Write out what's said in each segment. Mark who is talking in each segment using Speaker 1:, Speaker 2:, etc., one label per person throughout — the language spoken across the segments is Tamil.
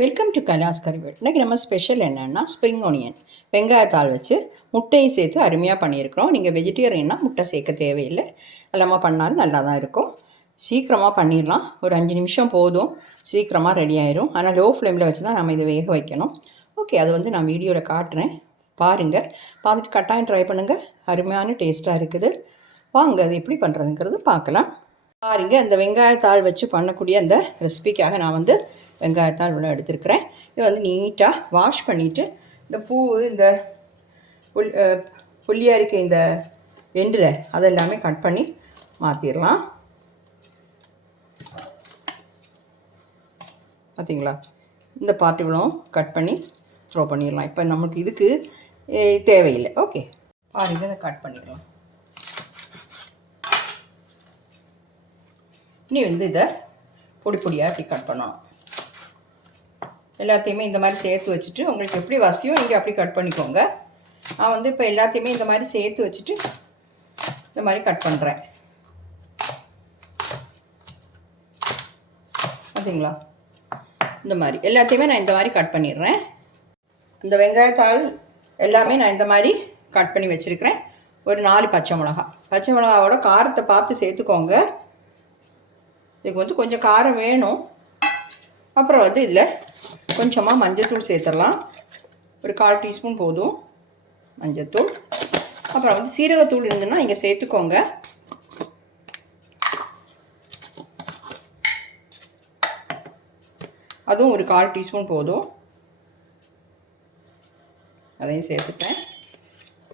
Speaker 1: வெல்கம் டு கலாஸ் கறிவேட் இன்றைக்கி நம்ம ஸ்பெஷல் என்னென்னா ஸ்ப்ரிங் ஒனியன் வெங்காயத்தாள் வச்சு முட்டையை சேர்த்து அருமையாக பண்ணியிருக்கிறோம். நீங்கள் வெஜிடேரியன்னா முட்டை சேர்க்க தேவையில்லை. எல்லாமே பண்ணாலும் நல்லா தான் இருக்கும். சீக்கிரமாக பண்ணிடலாம். ஒரு அஞ்சு நிமிஷம் போதும். சீக்கிரமாக ரெடி ஆயிரும். ஆனால் லோ ஃப்ளேமில் வச்சு தான் நம்ம இதை வேக வைக்கணும். ஓகே அது வந்து நான் வீடியோவில் காட்டுறேன். பாருங்கள் பார்த்துட்டு கட்டாயம் ட்ரை பண்ணுங்கள் அருமையான டேஸ்ட்டாக இருக்குது. வாங்க அது எப்படி பண்ணுறதுங்கிறது பார்க்கலாம். பாருங்கள் அந்த வெங்காயத்தாள் வச்சு பண்ணக்கூடிய அந்த ரெசிபிக்காக நான் வந்து வெங்காயத்தால் இவ்வளோ எடுத்திருக்கிறேன். இதை வந்து நீட்டாக வாஷ் பண்ணிவிட்டு இந்த பூ இந்த புல் புள்ளியாக இருக்க இந்த எண்டில் அதெல்லாமே கட் பண்ணி மாற்றிடலாம் பார்த்தீங்களா இந்த பார்ட் இவ்வளோ கட் பண்ணி த்ரோ பண்ணிடலாம். இப்போ நமக்கு இதுக்கு தேவையில்லை. ஓகே பாருங்க இதை கட் பண்ணிடலாம் இனி வந்து இதை பொடி பொடியாக இப்படி கட் பண்ணணும் எல்லாத்தையுமே இந்த மாதிரி சேர்த்து வச்சுட்டு உங்களுக்கு எப்படி வசியோ நீங்கள் அப்படி கட் பண்ணிக்கோங்க. நான் வந்து இப்போ எல்லாத்தையுமே இந்த மாதிரி சேர்த்து வச்சுட்டு இந்த மாதிரி கட் பண்ணுறேன் பார்த்தீங்களா இந்த மாதிரி. எல்லாத்தையுமே நான் இந்த மாதிரி கட் பண்ணிடுறேன். இந்த வெங்காயத்தாள் எல்லாமே நான் இந்த மாதிரி கட் பண்ணி வச்சுருக்கிறேன். ஒரு நாலு பச்சை மிளகா. பச்சை மிளகாவோட காரத்தை பார்த்து சேர்த்துக்கோங்க. இதுக்கு வந்து கொஞ்சம் காரம் வேணும். அப்புறம் வந்து இதில் கொஞ்சமாக மஞ்சத்தூள் சேர்த்துடலாம். ஒரு கால் டீஸ்பூன் போதும். மஞ்சத்தூள். அப்புறம் வந்து சீரகத்தூள் இருந்துன்னா இங்கே சேர்த்துக்கோங்க. அதுவும் ஒரு கால் டீஸ்பூன் போதும். அதையும் சேர்த்துட்டேன்.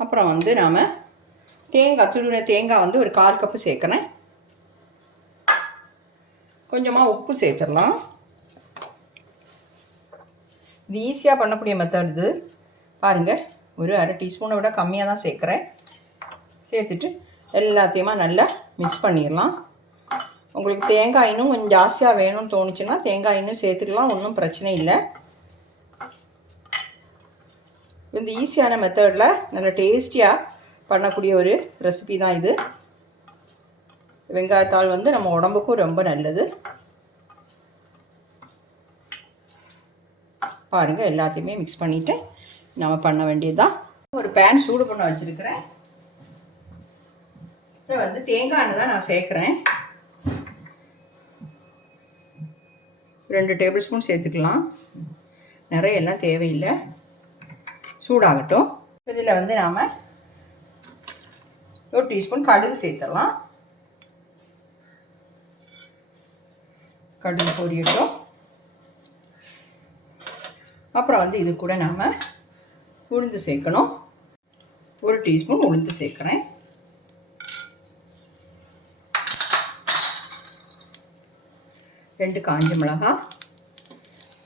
Speaker 1: அப்புறம் வந்து நாம் தேங்காய் துருவின தேங்காய் வந்து ஒரு கால் கப்பு சேர்க்குறேன். கொஞ்சமாக உப்பு சேர்த்துடலாம். இது ஈஸியாக பண்ணக்கூடிய மெத்தட் இது. பாருங்கள் ஒரு அரை டீஸ்பூனை விட கம்மியாக தான் சேர்க்குறேன். சேர்த்துட்டு எல்லாத்தையுமா நல்லா மிக்ஸ் பண்ணிடலாம். உங்களுக்கு தேங்காய் இன்னும் கொஞ்சம் ஜாஸ்தியாக வேணும்னு தோணுச்சுன்னா தேங்காய் இன்னும் சேர்த்துக்கலாம் ஒன்றும் பிரச்சனை இல்லை. இந்த ஈஸியான மெத்தடில் நல்ல டேஸ்டியாக பண்ணக்கூடிய ஒரு ரெசிபி தான் இது. வெங்காயத்தாள் வந்து நம்ம உடம்புக்கும் ரொம்ப நல்லது. பாருங்கள் எல்லாத்தையுமே மிக்ஸ் பண்ணிவிட்டு நம்ம பண்ண வேண்டியதுதான். ஒரு பேன் சூடு பண்ண வச்சுருக்கிறேன். இதில் வந்து தேங்காய் எண்ணெய் தான் நான் சேர்க்குறேன். ரெண்டு டேபிள் ஸ்பூன் சேர்த்துக்கலாம். நிறைய எல்லாம் தேவையில்லை. சூடாகட்டும். இதில் வந்து நாம் ஒரு டீஸ்பூன் கடுகு சேர்த்துடலாம். கடுகு பொரியட்டும். அப்புறம் வந்து இது கூட நாம் உளுந்து சேர்க்கணும். ஒரு டீஸ்பூன் உளுந்து சேர்க்குறேன். ரெண்டு காஞ்ச மிளகாய்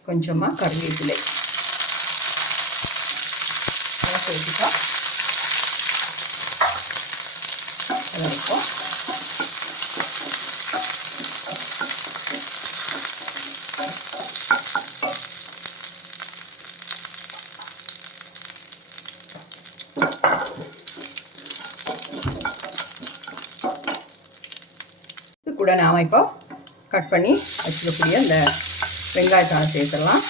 Speaker 1: கொஞ்சமாக கருவேப்பிலை. சேர்த்துக்கா நல்லா இருக்கும். கூட நாம் இப்போ கட் பண்ணி வச்சுக்கக்கூடிய இந்த வெங்காயத்தாளை சேர்த்துடலாம்.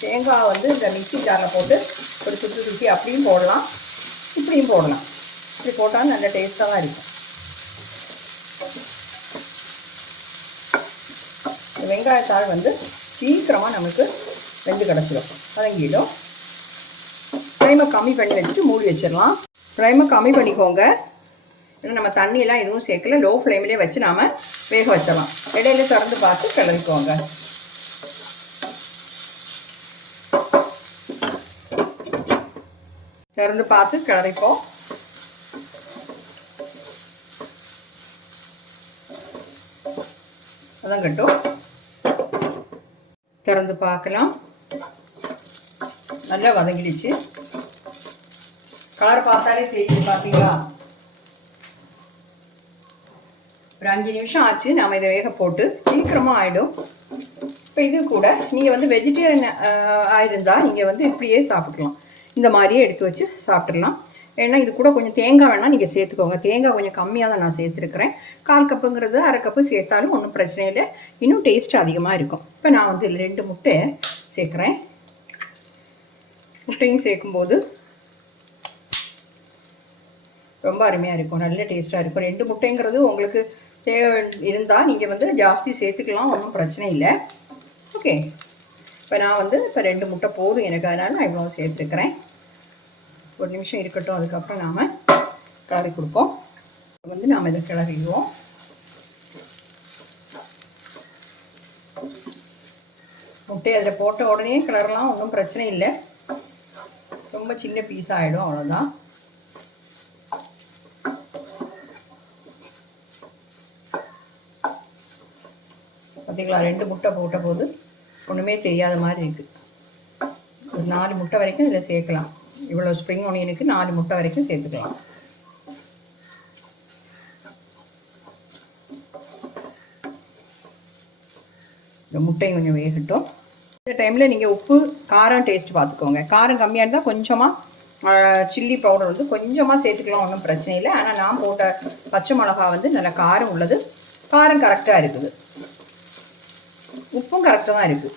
Speaker 1: தேங்காய் வந்து இந்த மிக்சி ஜாரில் போட்டு ஒரு சுற்றி சுற்றி அப்படியும் போடலாம் இப்படியும் போடலாம். இப்படி போட்டால் நல்ல டேஸ்ட்டாக தான் இருக்கும். வெங்காயத்தாள் வந்து சீக்கிரமாக நமக்கு வெந்து கிடச்சிடும் வதங்கிடும். ஃப்ளைமை கம்மி பண்ணி வச்சுட்டு மூடி வச்சிடலாம். ஃப்ளைமை கம்மி பண்ணிக்கோங்க. ஏன்னா நம்ம தண்ணியெல்லாம் எதுவும் சேர்க்கல. லோ ஃப்ளேம்லேயே வச்சு நாம் வேக வச்சிடலாம். இடையில திறந்து பார்த்து கிளறிக்கோங்க. திறந்து பார்த்து கிளறிப்போம். அதான் கட்டும். திறந்து பார்க்கலாம். நல்லா வதங்கிடுச்சு. கலர் பார்த்தாலே தெரியுது பார்த்தீங்களா ஒரு அஞ்சு நிமிஷம் ஆச்சு நாம் இதை வேக போட்டு சீக்கிரமாக ஆகிடும் இப்போ இது கூட நீங்கள் வந்து வெஜிடேரியன் ஆயிருந்தால் நீங்கள் வந்து இப்படியே சாப்பிடலாம் இந்த மாதிரியே எடுத்து வச்சு சாப்பிட்றலாம் ஏன்னா இது கூட கொஞ்சம் தேங்காய் வேணால் நீங்கள் சேர்த்துக்கோங்க. தேங்காய் கொஞ்சம் கம்மியாக தான் நான் சேர்த்துருக்குறேன். கால் கப்புங்கிறது அரை கப்பு சேர்த்தாலும் ஒன்றும் பிரச்சனை இல்லை. இன்னும் டேஸ்ட் அதிகமாக இருக்கும். இப்போ நான் வந்து இதில் ரெண்டு முட்டை சேர்க்குறேன். முட்டையும் சேர்க்கும்போது ரொம்ப அருமையாக இருக்கும். நல்ல டேஸ்ட்டாக இருக்கும். ரெண்டு முட்டைங்கிறது உங்களுக்கு தேவை இருந்தால் நீங்கள் வந்து ஜாஸ்தி சேர்த்துக்கலாம். ஒன்றும் பிரச்சனை இல்லை. ஓகே இப்போ நான் வந்து இப்போ ரெண்டு முட்டை போதும் எனக்கு. அதனால் நான் இவ்வளோ சேர்த்துருக்குறேன். ஒரு நிமிஷம் இருக்கட்டும் அதுக்கப்புறம் நாம் கிளறி கொடுப்போம். வந்து நாம் இதை கிளறிடுவோம். முட்டை அதில் போட்ட உடனே கிளறலாம் ஒன்றும் பிரச்சனை இல்லை. ரொம்ப சின்ன பீஸ் ஆகிடும் அவ்வளோதான் பார்த்தீங்களா ரெண்டு முட்டை போட்ட போது ஒன்றுமே தெரியாத மாதிரி இருக்குது ஒரு நாலு முட்டை வரைக்கும் இதில் சேர்க்கலாம். இவ்வளோ ஸ்ப்ரிங் ஒனியனுக்கு நாலு முட்டை வரைக்கும் சேர்த்துக்கலாம். இந்த முட்டையும் கொஞ்சம் வேகட்டும். இந்த டைமில் நீங்கள் உப்பு காரம் டேஸ்ட் பார்த்துக்கோங்க. காரம் கம்மியாக இருந்தால் கொஞ்சமாக சில்லி பவுடர் வந்து கொஞ்சமாக சேர்த்துக்கலாம் ஒன்றும் பிரச்சனை இல்லை. ஆனால் நான் போட்ட பச்சை மிளகா வந்து நல்ல காரம் உள்ளது. காரம் கரெக்டாக இருக்குது. உப்பும் கரெக்டாக தான் இருக்குது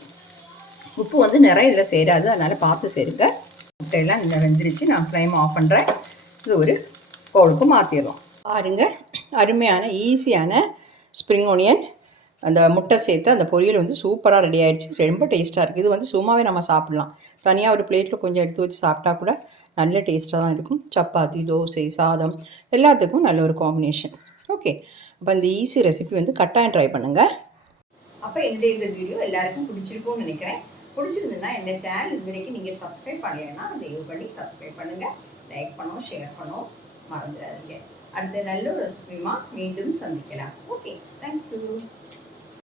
Speaker 1: உப்பு வந்து நிறைய இதில் சேராது. அதனால் பார்த்து சேருங்க. முட்டையெல்லாம் நல்லா வெந்துருச்சு. நான் ஃப்ளைம் ஆஃப் பண்ணுறேன் இது ஒரு பவுலுக்கு மாற்றிடுறோம் பாருங்க. அருமையான ஈஸியான ஸ்ப்ரிங் ஒனியன் அந்த முட்டை சேர்த்து அந்த பொரியல் வந்து சூப்பராக ரெடி ஆகிடுச்சு ரொம்ப டேஸ்ட்டாக இருக்குது இது வந்து சும்மாவே நம்ம சாப்பிட்லாம். தனியாக ஒரு பிளேட்டில் கொஞ்சம் எடுத்து வச்சு சாப்பிட்டா கூட நல்ல டேஸ்ட்டாக தான் இருக்கும். சப்பாத்தி தோசை சாதம் எல்லாத்துக்கும் நல்ல ஒரு காம்பினேஷன் ஓகே அப்போ இந்த ஈஸி ரெசிபி வந்து கட்டாயம் ட்ரை பண்ணுங்கள் அப்போ என்னுடைய இந்த வீடியோ எல்லாருக்கும் பிடிச்சிருக்கும்னு நினைக்கிறேன். பிடிச்சிருந்ததுன்னா என்ன சேனல் இது வரைக்கும் நீங்கள் சப்ஸ்கிரைப் பண்ணலைன்னா தயவு பண்ணி சப்ஸ்கிரைப் பண்ணுங்கள் லைக் பண்ணோம் ஷேர் பண்ணோம் மறந்துடாதீங்க. அடுத்த நல்ல ஒரு ரெசிபியுமா மீண்டும் சந்திக்கலாம். Okay thank you